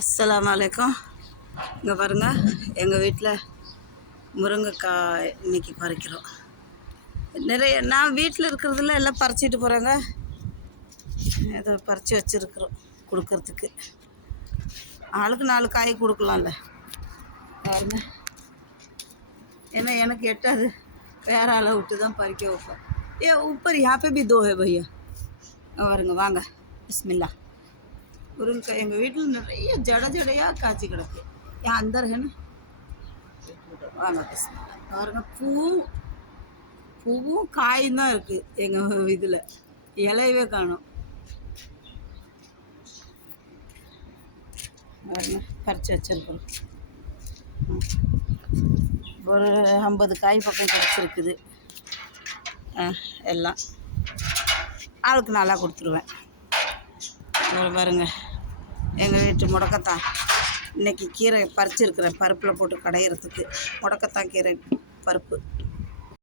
அஸ்ஸலாமு அலைக்கும். இங்கே பாருங்கள், எங்கள் வீட்டில் முருங்கைக்காய் இன்றைக்கி பறிக்கிறோம். நிறைய நான் வீட்டில் இருக்கிறதுல எல்லாம் பறிச்சிட்டு போகிறாங்க. ஏதோ பறித்து வச்சுருக்குறோம் கொடுக்கறதுக்கு. ஆளுக்கு 4 காய் கொடுக்கலாம்ல பாருங்க. ஏன்னா எனக்கு எட்டாது, வேற ஆளை விட்டு தான் பறிக்க வைப்பேன். ऊपर यहाँ पे भी 2 है भैया. பாருங்க, வாங்க. பிஸ்மில்லா. முருங்கைக்காய் எங்கள் வீட்டில் நிறைய ஜடையாக காய்ச்சி கிடக்கு. ஏன் அந்தர் ஹேன்னு வாங்க. பிஸ்மில்லா. பாருங்க, பூவும் காயும் தான் இருக்குது எங்கள் இதில், இலையவே காணும். பாருங்க, பறித்து வச்சிருக்கோம். ஒரு 50 காய் பக்கம் கிடச்சிருக்குது. எல்லாம் ஆளுக்கு நல்லா கொடுத்துருவேன். பாருங்க, எங்கள் வீட்டு முடக்கத்தான் இன்றைக்கி கீரை பறிச்சிருக்கிறேன், பருப்பில் போட்டு கடையிறதுக்கு. முடக்கத்தான் கீரை பருப்பு